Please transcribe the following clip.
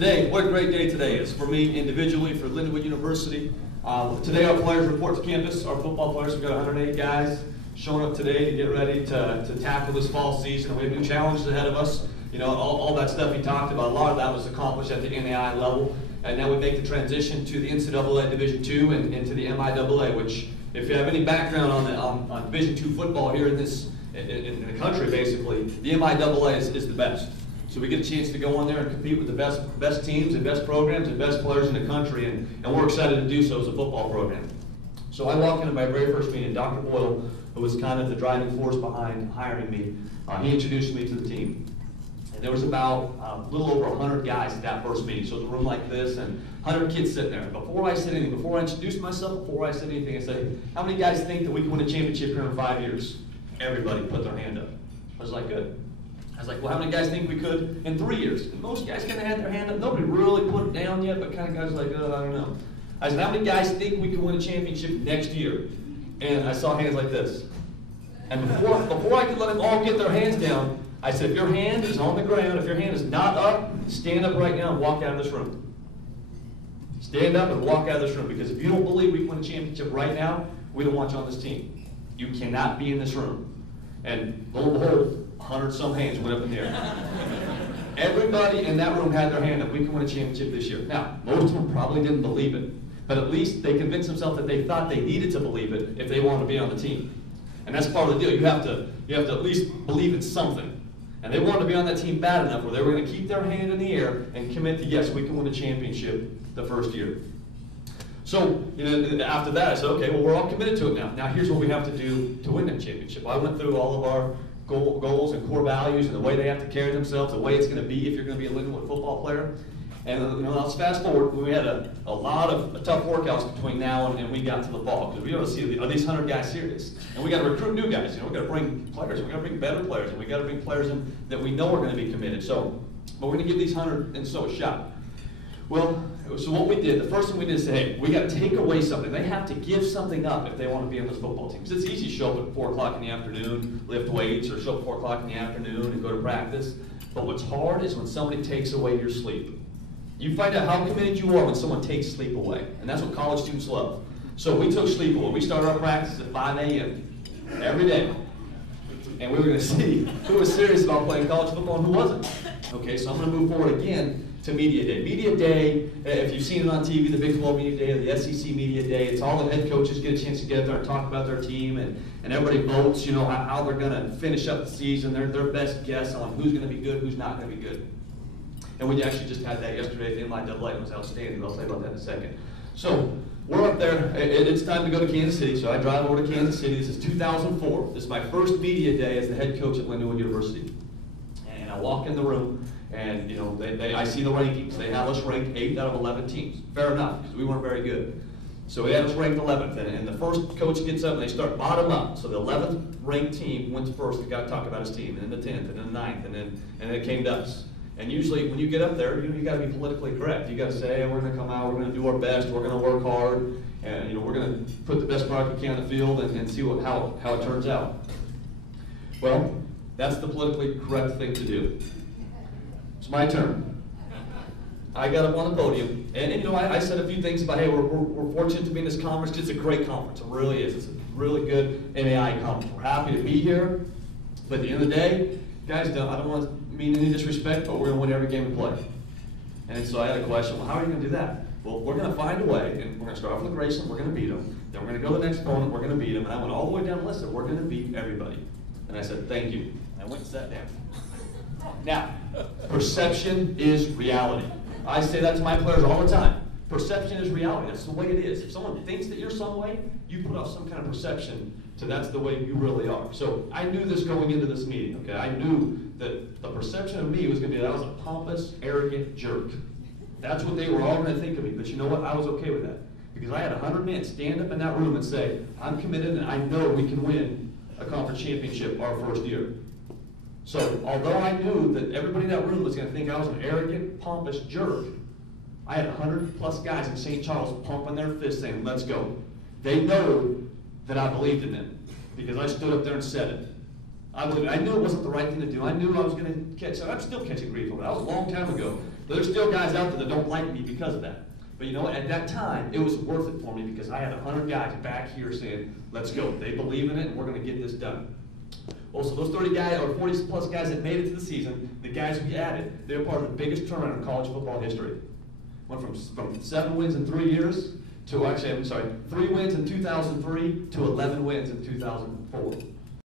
Today, what a great day today is for me individually, for Lindenwood University. Today our players report to campus. Our football players, we've got 108 guys showing up today to get ready to tackle this fall season. We have new challenges ahead of us. You know, all that stuff he talked about, a lot of that was accomplished at the NAI level. And now we make the transition to the NCAA Division II and to the MIAA, which, if you have any background on Division II football here in the country, basically, the MIAA is the best. So we get a chance to go in there and compete with the best teams and best programs and best players in the country, and we're excited to do so as a football program. So I walk into my very first meeting. Dr. Boyle, who was kind of the driving force behind hiring me, he introduced me to the team. And there was about a little over 100 guys at that first meeting. So it was a room like this, and 100 kids sitting there. Before I said anything, before I introduced myself, before I said anything, I said, how many guys think that we can win a championship here in 5 years? Everybody put their hand up. I was like, good. I was like, well, how many guys think we could in 3 years? And most guys kind of had their hand up. Nobody really put it down yet, but kind of guys like, oh, I don't know. I said, how many guys think we can win a championship next year? And I saw hands like this. And before I could let them all get their hands down, I said, if your hand is on the ground, if your hand is not up, stand up right now and walk out of this room. Stand up and walk out of this room, because if you don't believe we can win a championship right now, we don't want you on this team. You cannot be in this room. And lo and behold, 100-some hands went up in the air. Everybody in that room had their hand up. We can win a championship this year. Now, most of them probably didn't believe it, but at least they convinced themselves that they thought they needed to believe it if they wanted to be on the team. And that's part of the deal. You have to at least believe in something. And they wanted to be on that team bad enough where they were going to keep their hand in the air and commit to, yes, we can win a championship the first year. So, after that, I said, okay, well, we're all committed to it now. Now, here's what we have to do to win that championship. I went through all of our goals and core values and the way they have to carry themselves, the way it's going to be if you're going to be a Lindenwood football player. And let's fast forward. We had a lot of tough workouts between now and we got to the fall, because we want to see, are these 100 guys serious? And we got to recruit new guys. We got to bring players. We got to bring better players, and we got to bring players in that we know are going to be committed. So, but we're going to give these 100 and so a shot. Well, so what we did, the first thing we did is say, hey, we got to take away something. They have to give something up if they want to be on this football team. Because it's easy to show up at 4 o'clock in the afternoon, lift weights, or show up at 4 o'clock in the afternoon and go to practice. But what's hard is when somebody takes away your sleep. You find out how committed you are when someone takes sleep away. And that's what college students love. So we took sleep away. We started our practice at 5 a.m. every day. And we were going to see who was serious about playing college football and who wasn't. Okay, so I'm going to move forward again to Media Day. Media Day, if you've seen it on TV, the Big 12 Media Day, or the SEC Media Day, it's all the head coaches get a chance to get up there and talk about their team, and everybody votes, how they're going to finish up the season, their best guess on who's going to be good, who's not going to be good. And we actually just had that yesterday at the MIAA. It was outstanding. I'll tell you about that in a second. So we're up there. It's time to go to Kansas City. So I drive over to Kansas City. This is 2004. This is my first media day as the head coach at Lindenwood University. And I walk in the room, and I see the rankings. They have us ranked 8th out of 11 teams. Fair enough, because we weren't very good. So we had us ranked 11th, and the first coach gets up and they start bottom up. So the 11th ranked team went first. We got to talk about his team, and then the 10th, and then the 9th, and then it came to us. And usually when you get up there, you got to be politically correct. You got to say, hey, we're going to come out, we're going to do our best, we're going to work hard, and we're going to put the best product we can on the field and see how it turns out. Well, that's the politically correct thing to do. It's my turn. I got up on the podium, and I said a few things about, hey, we're fortunate to be in this conference. It's a great conference. It really is. It's a really good NAI conference. We're happy to be here, but at the end of the day, guys, I don't want to mean any disrespect, but we're going to win every game we play. And so I had a question, well, how are you going to do that? Well, we're going to find a way, and we're going to start off with Grayson, we're going to beat them. Then we're going to go to the next opponent, we're going to beat them. And I went all the way down the list, and we're going to beat everybody. And I said, thank you. And I went and sat down. Now, perception is reality. I say that to my players all the time. Perception is reality. That's the way it is. If someone thinks that you're some way, you put off some kind of perception to that's the way you really are. So I knew this going into this meeting, okay? I knew that the perception of me was going to be that I was a pompous, arrogant jerk. That's what they were all going to think of me. But you know what? I was okay with that. Because I had 100 men stand up in that room and say, I'm committed and I know we can win a conference championship our first year. So although I knew that everybody in that room was going to think I was an arrogant, pompous jerk, I had 100+ guys in St. Charles pumping their fists saying, let's go. They know that I believed in them because I stood up there and said it. I knew it wasn't the right thing to do. I knew I was going to catch, I'm still catching grief over it. That was a long time ago. There's still guys out there that don't like me because of that. But you know what? At that time, it was worth it for me because I had 100 guys back here saying, let's go. They believe in it, and we're going to get this done. Also, those 30 guys, or 40 plus guys that made it to the season, the guys we added, they were part of the biggest turnaround in college football history. Went from 7 wins in 3 years to, actually, I'm sorry, 3 wins in 2003 to 11 wins in 2004.